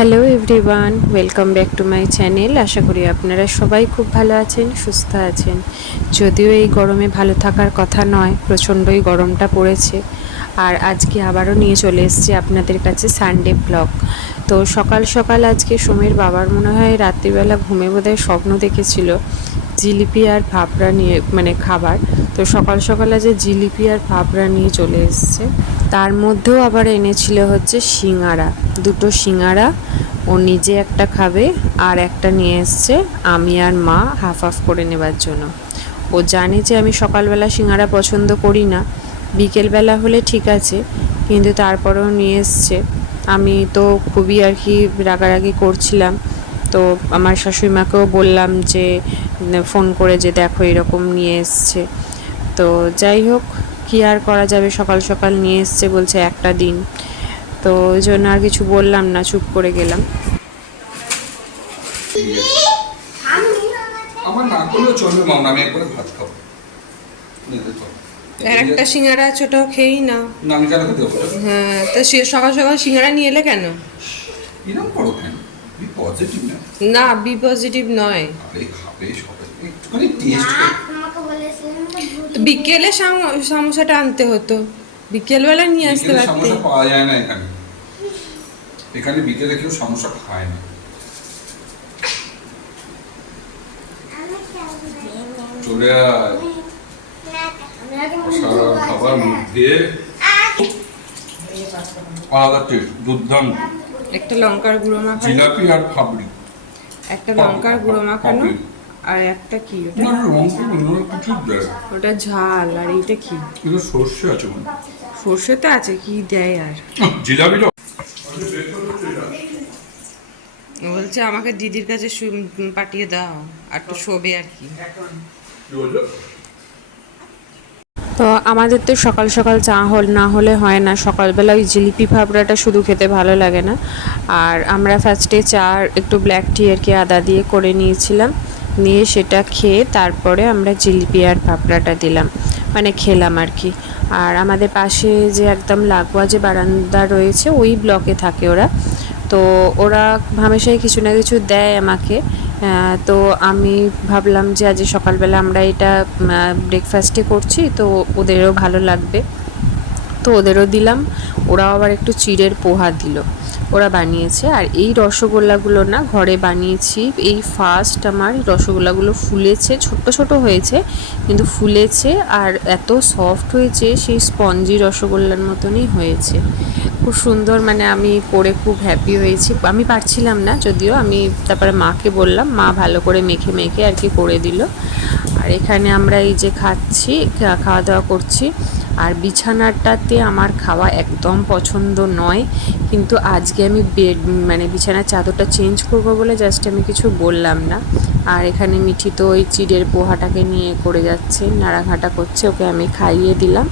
Hello everyone, welcome back to my channel. আশা করি আপনারা সবাই খুব ভালো আছেন, সুস্থ আছেন। যদিও এই গরমে ভালো থাকার কথা নয়, প্রচণ্ডই গরমটা পড়েছে। আর আজকে আবারও নিয়ে চলে এসেছি আপনাদের কাছে সানডে ব্লগ। তো সকাল সকাল আজকে সোমের বাবার মনে হয় রাত্রিবেলা ঘুমে বোধহয় স্বপ্ন দেখেছিল জিলিপি আর ভাপড়া নিয়ে, মানে খাবার। তো সকাল সকাল আজ জিলিপি আর ভাপড়া নিয়ে চলে এসছে। তার মধ্যেও আবার এনেছিল হচ্ছে সিঙাড়া, দুটো সিঙাড়া। ও নিজে একটা খাবে আর একটা নিয়ে এসছে আমি আর মা হাফ হাফ করে নেবার জন্য। ও জানে যে আমি সকালবেলা সিঙাড়া পছন্দ করি না, বিকেলবেলা হলে ঠিক আছে, কিন্তু তারপরেও নিয়ে এসছে। আমি তো খুবই আর কি রাগারাগি করছিলাম। তো আমার শাশুড়িমাকেও বললাম যে ফোন করে যে দেখো এরকম নিয়ে এসছে। তো যাই হোক, কী আর করা যাবে, সকাল সকাল নিয়ে এসছে বলছে একটা দিন। তো ওই জন্য আর কিছু বললাম না, চুপ করে গেলাম। আমার না করলেও চলবে মামা, আমি একবারে ভাত খাবো। আর একটা সিঙ্গারা ছোটো খেয়েই না। না আমি কেন খেতে পারবো? হ্যাঁ, তো সে সকাল সকাল সিঙ্গারা নিয়ে এলে কেন? এরকম করো কেন? বি পজিটিভ না। না, বি পজিটিভ নয়। আরে খাবে সবাই, একটুখানি টেস্ট তো বিকেলে সমোসাটা আনতে হতো, বিকেলবেলা নিয়ে আসতে পারতে। সমস্যা পাওয়া যায় না এখানে। এখানে বিকেলে কেউ সমস্যা খায় না। চলে আয়, সারা খাবার মুখ দিয়ে আলাদা টেস্ট, দুর্দান্ত। একটা লঙ্কার গুঁড়ো মাখানো, জিলাপি আর খাবড়ি। একটা লঙ্কার গুঁড়ো মাখানো, আর একটা কি ওটা? না লঙ্কা গুঁড়ো কিছু দেয়, ওটা ঝাল। আর এইটা কি? এটা সর্ষে আছে মনে হয়। সর্ষে তো আছে, কি দেয় আর? জিলাপিটা বলছে আমাকে দিদির কাছে পাঠিয়ে দাও, আর একটু শোবে আর কি। তো আমাদের তো সকাল সকাল চা না হলে হয় না। সকালবেলা ওই জিলিপি ভাবড়াটা শুধু খেতে ভালো লাগে না। আর আমরা ফার্স্টে চা একটু ব্ল্যাক টি আর কি আদা দিয়ে করে নিয়েছিলাম, নিয়ে সেটা খেয়ে তারপরে আমরা জিলিপি আর ভাবড়াটা দিলাম, মানে খেলাম আর কি। আর আমাদের পাশে যে একদম লাগোয়া যে বারান্দা রয়েছে, ওই ব্লকে থাকে ওরা। তো ওরা হামেশাই কিছু না কিছু দেয় আমাকে। তো আমি ভাবলাম যে আজ সকালবেলা আমরা এটা ব্রেকফাস্টে করছি, তো ওদেরও ভালো লাগবে, তো ওদেরও দিলাম। ওরাও আবার একটু চিড়ের পোহা দিল, ওরা বানিয়েছে। আর এই রসগোল্লাগুলো না ঘরে বানিয়েছি, এই ফার্স্ট আমার রসগোল্লাগুলো ফুলেছে, ছোট ছোট হয়েছে কিন্তু ফুলেছে, আর এত সফট হয়েছে, সেই স্পঞ্জি রসগোল্লার মতনই হয়েছে, খুব সুন্দর। মানে আমি পরে খুব হ্যাপি হয়েছি। আমি পারছিলাম না যদিও, আমি তারপরে মাকে বললাম, মা ভালো করে মেখে মেখে আর কি করে দিল। আর এখানে আমরা এই যে খাচ্ছি, খাওয়া দাওয়া করছি। আর বিছানাটাতে আমার খাওয়া একদম পছন্দ নয়, কিন্তু আজকে আমি মানে বিছানার চাদরটা চেঞ্জ করবো বলে জাস্ট আমি কিছু বললাম না। আর এখানে মিঠি তো ওই চিড়ের পোহাটাকে নিয়ে করে যাচ্ছে, নাড়াঘাটা করছে, ওকে আমি খাইয়ে দিলাম।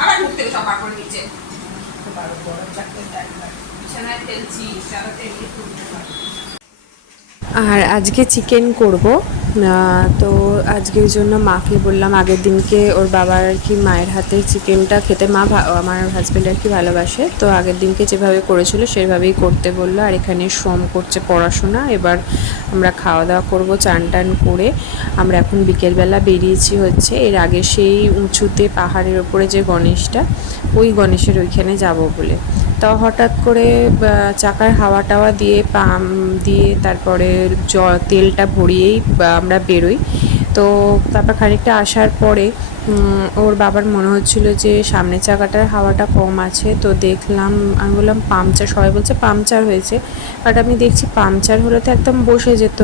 আবার ঢুকতে সব বার করে দিচ্ছে, বিছানায় ফেলছি। আর আজকে চিকেন করব। তো আজকের জন্য মাকে বললাম, আগের দিনকে ওর বাবার আর কি মায়ের হাতের চিকেনটা খেতে মা আমার হাজব্যান্ড আর কি ভালোবাসে, তো আগের দিনকে যেভাবে করেছিল সেভাবেই করতে বললো। আর এখানে সোম করছে পড়াশোনা। এবার আমরা খাওয়া দাওয়া করবো, চান টান করে আমরা এখন বিকেলবেলা বেরিয়েছি হচ্ছে এর আগে সেই উঁচুতে পাহাড়ের ওপরে যে গণেশটা, ওই গণেশের ওইখানে যাব বলে। তো হঠাৎ করে চাকার হাওয়া টাওয়া দিয়ে পাম্প দিয়ে তারপরে তেলটা ভরিয়েই আমরা বেরোই। তো তারপর খানিকটা আসার পরে ওর বাবার মনে হচ্ছিলো যে সামনের চাকাটার হাওয়াটা কম আছে, তো দেখলাম, আমি বললাম পাংচার, সবাই বলছে পাংচার হয়েছে, বাট আমি দেখছি পাংচার হলে তো একদম বসে যেত,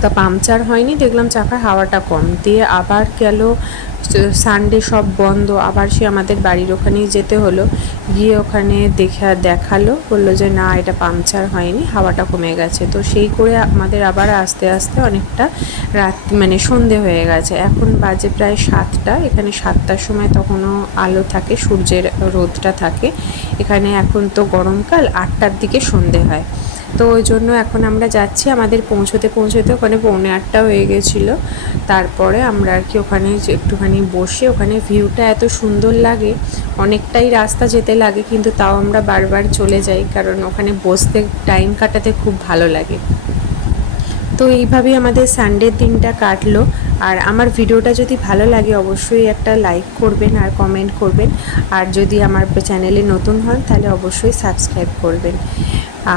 তা পাংচার হয়নি, দেখলাম চাকার হাওয়াটা কম। দিয়ে আবার গেল, সানডে সব বন্ধ, আবার সে আমাদের বাড়ির ওখানেই যেতে হলো। গিয়ে ওখানে দেখালো, বললো যে না এটা পাংচার হয়নি, হাওয়াটা কমে গেছে। তো সেই করে আমাদের আবার আস্তে আস্তে অনেকটা রাত, মানে সন্ধে হয়ে গেছে। এখন বাজে প্রায় 7টা, এখানে 7টার সময় তখনও আলো থাকে, সূর্যের রোদটা থাকে এখানে। এখন তো গরমকাল, 8টার দিকে সন্ধে হয়। তো ওই জন্য এখন আমরা যাচ্ছি। আমাদের পৌঁছতে ওখানে 7:45 হয়ে গেছিলো। তারপরে আমরা আর কি ওখানে একটুখানি বসে, ওখানে ভিউটা এত সুন্দর লাগে, অনেকটাই রাস্তা যেতে লাগে, কিন্তু তাও আমরা বারবার চলে যাই, কারণ ওখানে বসতে টাইম কাটাতে খুব ভালো লাগে। তো এইভাবেই আমাদের সানডের দিনটা কাটলো। আর আমার ভিডিওটা যদি ভালো লাগে অবশ্যই একটা লাইক করবেন আর কমেন্ট করবেন, আর যদি আমার চ্যানেলে নতুন হন তাহলে অবশ্যই সাবস্ক্রাইব করবেন।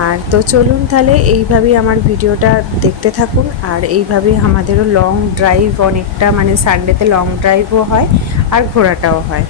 আর তো চলুন তাহলে এইভাবেই আমার ভিডিওটা দেখতে থাকুন, আর এইভাবেই আমাদেরও লং ড্রাইভ, অনেকটা মানে সানডেতে লং ড্রাইভও হয় আর ঘোরাটাও হয়।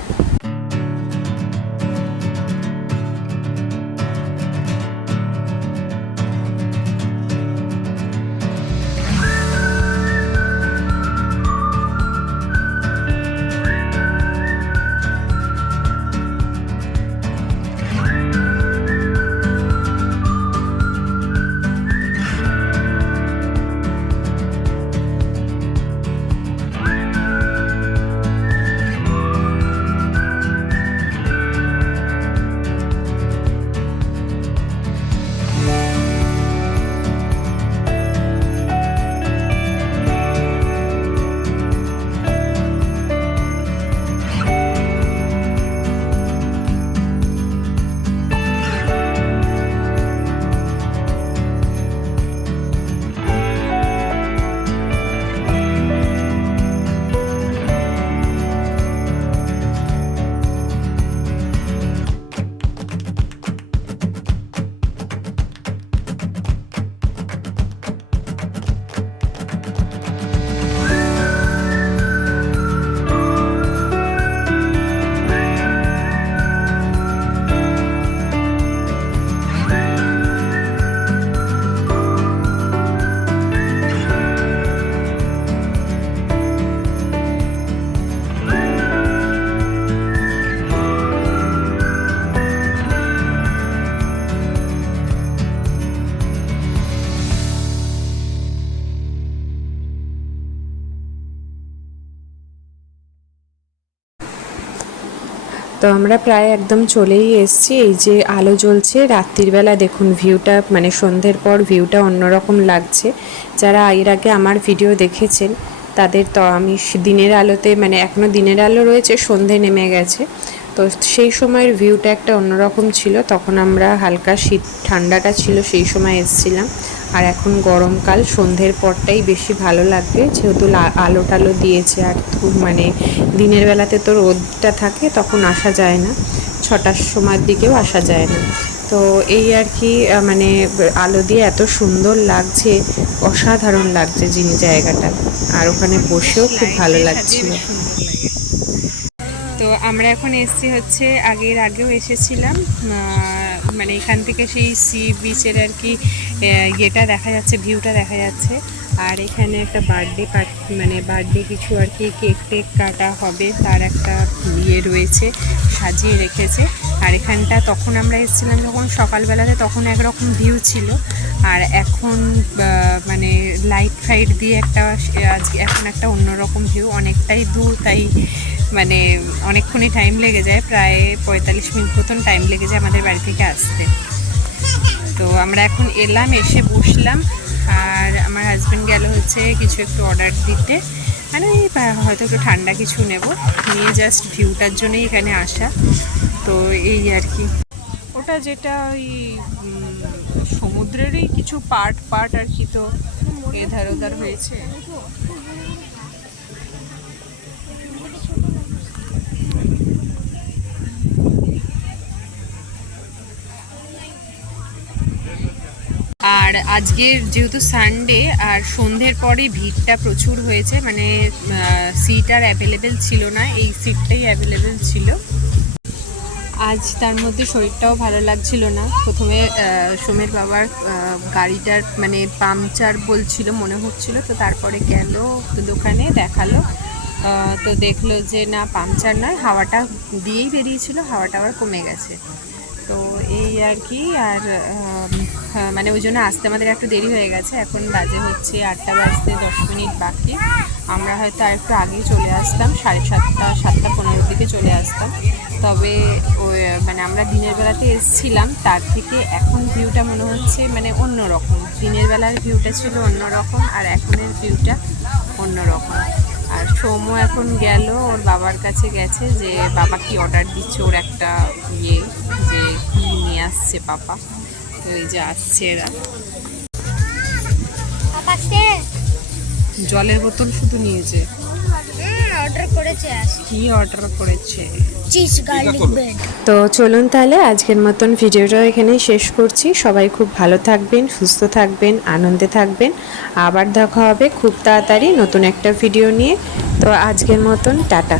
তো আমরা প্রায় একদম চলেই এসেছি। এই যে আলো জ্বলছে রাত্রিবেলা, দেখুন ভিউটা, মানে সন্ধ্যের পর ভিউটা অন্যরকম লাগছে। যারা এর আগে আমার ভিডিও দেখেছেন তাদের তো আমি দিনের আলোতে, মানে এখনও দিনের আলো রয়েছে, সন্ধে নেমে গেছে, তো সেই সময়ের ভিউটা একটা অন্যরকম ছিল। তখন আমরা হালকা শীত ঠান্ডাটা ছিল সেই সময় এসেছিলাম। আর এখন গরমকাল, সন্ধ্যের পরটাই বেশি ভালো লাগবে, যেহেতু আলো টালো দিয়েছে। আর মানে দিনের বেলাতে তো রোদটা থাকে, তখন আসা যায় না, 6টার সময়ের দিকেও আসা যায় না। তো এই আর কি, মানে আলো দিয়ে এত সুন্দর লাগছে, অসাধারণ লাগছে জায়গাটা, আর ওখানে বসেও খুব ভালো লাগছিল। তো আমরা এখন এসেছি হচ্ছে, আগেও এসেছিলাম, মানে এখান থেকে সেই সি বিচের আর কি ইয়েটা দেখা যাচ্ছে, ভিউটা দেখা যাচ্ছে। আর এখানে একটা বার্থডে কিছু আর কি কেক টেক কাটা হবে, তার একটা ইয়ে রয়েছে, সাজিয়ে রেখেছে। আর এখানটা তখন আমরা এসেছিলাম যখন সকালবেলাতে, তখন একরকম ভিউ ছিল, আর এখন মানে লাইট ফাইট দিয়ে আজকে এখন একটা অন্যরকম ভিউ, অনেকটাই দূর, তাই মানে অনেকক্ষণই টাইম লেগে যায়, প্রায় 45 মিনিট মতন টাইম লেগে যায় আমাদের বাড়ি থেকে আসতে। তো আমরা এখন এলাম, এসে বসলাম, আর আমার হাজব্যান্ড গেল হচ্ছে কিছু একটু অর্ডার দিতে, মানে হয়তো একটু ঠান্ডা কিছু নেব, নিয়ে জাস্ট ভিউটার জন্যই এখানে আসা। তো এই আর কি, ওটা যেটা ওই সমুদ্রেরই কিছু পার্ট আর কি, তো এধার ওধার হয়েছে। আর আজকের যেহেতু সানডে, আর সন্ধ্যের পরে ভিড়টা প্রচুর হয়েছে, মানে সিট আর অ্যাভেলেবেল ছিল না, এই সিটটাই অ্যাভেলেবেল ছিল। আজ তার মধ্যে শরীরটাও ভালো লাগছিল না। প্রথমে সোমের বাবার গাড়িটার মানে পাংচার বলছিল, মনে হচ্ছিল, তো তারপরে গেল দোকানে দেখালো, তো দেখলো যে না, পাংচার নয়, হাওয়াটা দিয়েই বেরিয়েছিল, হাওয়াটা আবার কমে গেছে। তো এই আর কি। আর মানে ওই জন্য আসতে আমাদের একটু দেরি হয়ে গেছে। এখন বাজে হচ্ছে 8টা বাজতে 10 মিনিট বাকি। আমরা হয়তো আর একটু আগেই চলে আসতাম, 7:30 7:15 দিকে চলে আসতাম। তবে ওই মানে আমরা দিনের বেলাতে এসেছিলাম, তার থেকে এখন ভিউটা মনে হচ্ছে মানে অন্যরকম। দিনের বেলার ভিউটা ছিল অন্যরকম, আর এখনের ভিউটা অন্যরকম। আর সৌম্য এখন গেল, ওর বাবার কাছে গেছে যে বাবা কি অর্ডার দিচ্ছে, ওর একটা ইয়ে যে কি নিয়ে আসছে পাপা। তো এই যে আসছে এরা, জলের বোতল শুধু নিয়েছে। অর্ডার করেছে কি অর্ডার করেছে? Cheese garlic bread. তো চলুন তাহলে আজকের মতন ভিডিওটা এখানেই শেষ করছি। সবাই খুব ভালো থাকবেন, সুস্থ থাকবেন, আনন্দে থাকবেন। আবার দেখা হবে খুব তাড়াতাড়ি নতুন একটা ভিডিও নিয়ে। তো আজকের মতন টাটা।